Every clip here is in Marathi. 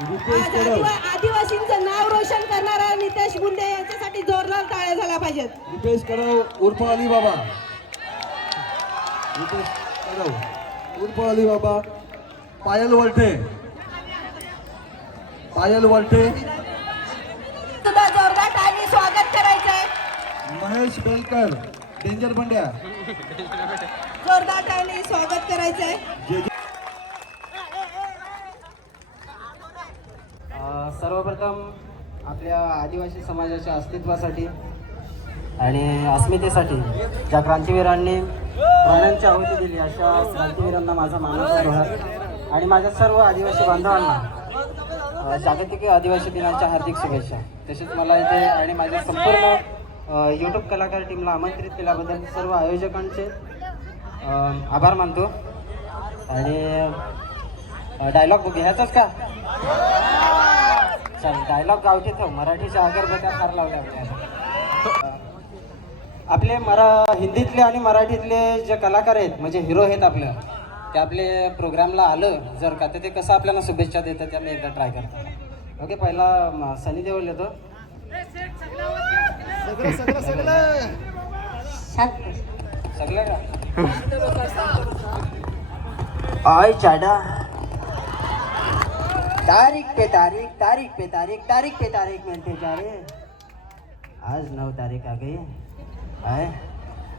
आज आदिवासींचं नाव रोशन करणारा नितेश गुंडे. यांच्यासाठी जोरदार टाळ्या झाल्या पाहिजेत. रितेश कदम उर्फ अली बाबा. रितेश कदम उर्फ अली बाबा. पायल वलटे पायल वलटे सुद्धा जोरदार टाळी स्वागत करायचंय. महेश बेलकर डेंजर बंड्या. जोरदार टाळी स्वागत करायचंय जे जे अ, सर्वप्रथम आपल्या आदिवासी समाजाच्या अस्तित्वासाठी आणि अस्मितेसाठी ज्या क्रांतिवीरांनी प्राण्यांची आहुती दिली अशा क्रांतीवीरांना माझा मानस आणि माझ्या सर्व आदिवासी बांधवांना जागतिक आदिवासी दिनाच्या हार्दिक शुभेच्छा. तसेच मला इथे आणि माझ्या संपूर्ण यूट्यूब कलाकार टीमला आमंत्रित केल्याबद्दल सर्व आयोजकांचे आभार मानतो. आणि डायलॉग घ्यायचाच का? डायलॉग गावठी ठेव मराठीच्या अगरबत्त्या फार लावल्या होत्या. आपले मरा हिंदीतले आणि मराठीतले जे कलाकार आहेत म्हणजे हिरो आहेत आपलं ते आपले प्रोग्रामला आलं जर का तर ते कसं आपल्याला शुभेच्छा देतात ते आम्ही एकदा ट्राय करतो. ओके पहिला सनी देओल येतो. सगळं का? आय चाडा तारीख पे तारीख तारीख पे तारीख तारीख पे तारीख मिलते जा रहे आज नौ तारीख आ गई है।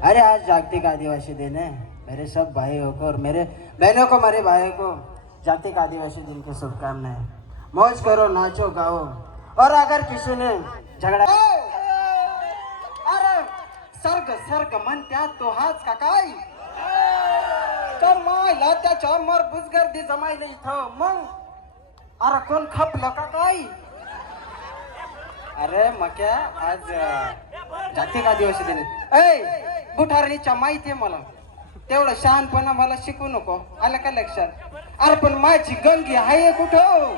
अरे आज जागतिक आदिवासी दिन है। मेरे सब भाइयों को और मेरे बहनों को मेरे भाइयों को जागतिक आदिवासी दिन की शुभकामनाएँ। मौज करो नाचो गाओ। और अगर किसी ने झगड़ा अरे सर्ग सर्ग मन त्या तो हाच का काय तर मायला त्याच्या मर बुजगर्दी जमायला इथं मग अरे कोण खपलं का काय अरे मक्या आज अं, जागतिक आदिवासी दिन ऐ बुठारणीच्या माहिती आहे मला. तेवढं शहाणपणा मला शिकू नको. आलं का लक्षात? अरे पण माझी गंगी आहे कुठं?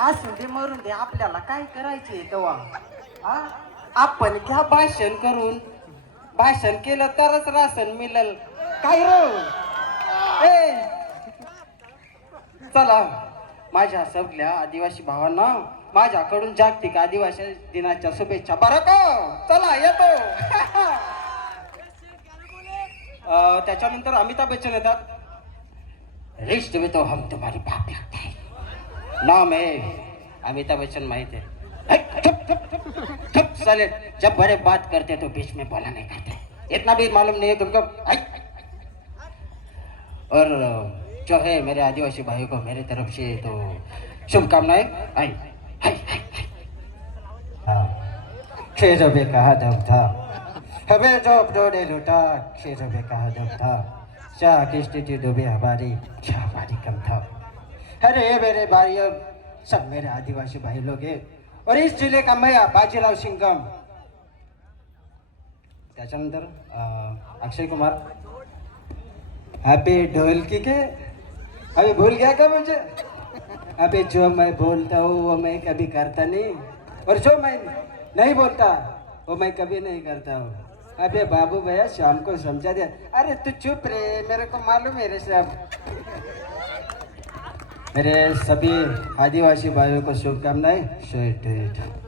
असू दे मरून दे. आपल्याला काय करायचे तेव्हा? हा? आपण घ्या भाषण करून. भाषण केलं तरच रासन मिळेल. काय रो? ए चला. माझ्या सगळ्या आदिवासी भावांना माझ्याकडून जागतिक आदिवासी दिनाच्या शुभेच्छा. बरं का? चला येतो. त्याच्यानंतर अमिताभ बच्चन येतात. रिश्ते में तो हम तुम्हारी बाप लागते है. नाम है अमिताभ बच्चन माहीत है? चले जब बड़े बात करते तो बीच में बोला नहीं करते. इतना भी मालूम नहीं है तुमको? और जो है मेरे आदिवासी भाइयों को मेरे तरफ़ से तो शुभकामनाएँ। आई हाय हाँ कहा दम था। हमें जो डोडे लुटा खेजोबे कहा दम था। शाह की स्थिति डूबी, हमारी, क्या हमारी कम था। अरे मेरे भाइयों, सब मेरे आदिवासी भाई लोग हैं। और इस ज़िले का मैं बाजीराव सिंगम अक्षय कुमार। अबे ढोलकी के अबे भूल गया क्या मुझे? अबे जो मैं बोलता हूँ वो मैं कभी करता नहीं। और जो मैं नहीं बोलता वो मैं कभी नहीं करता हूँ। अबे बाबू भैया शाम को समझा दिया। अरे तू चुप रे मेरे को मालूम है रे सब। मेरे सभी आदिवासी भाइयों को शुभकामनाएं। स्वीट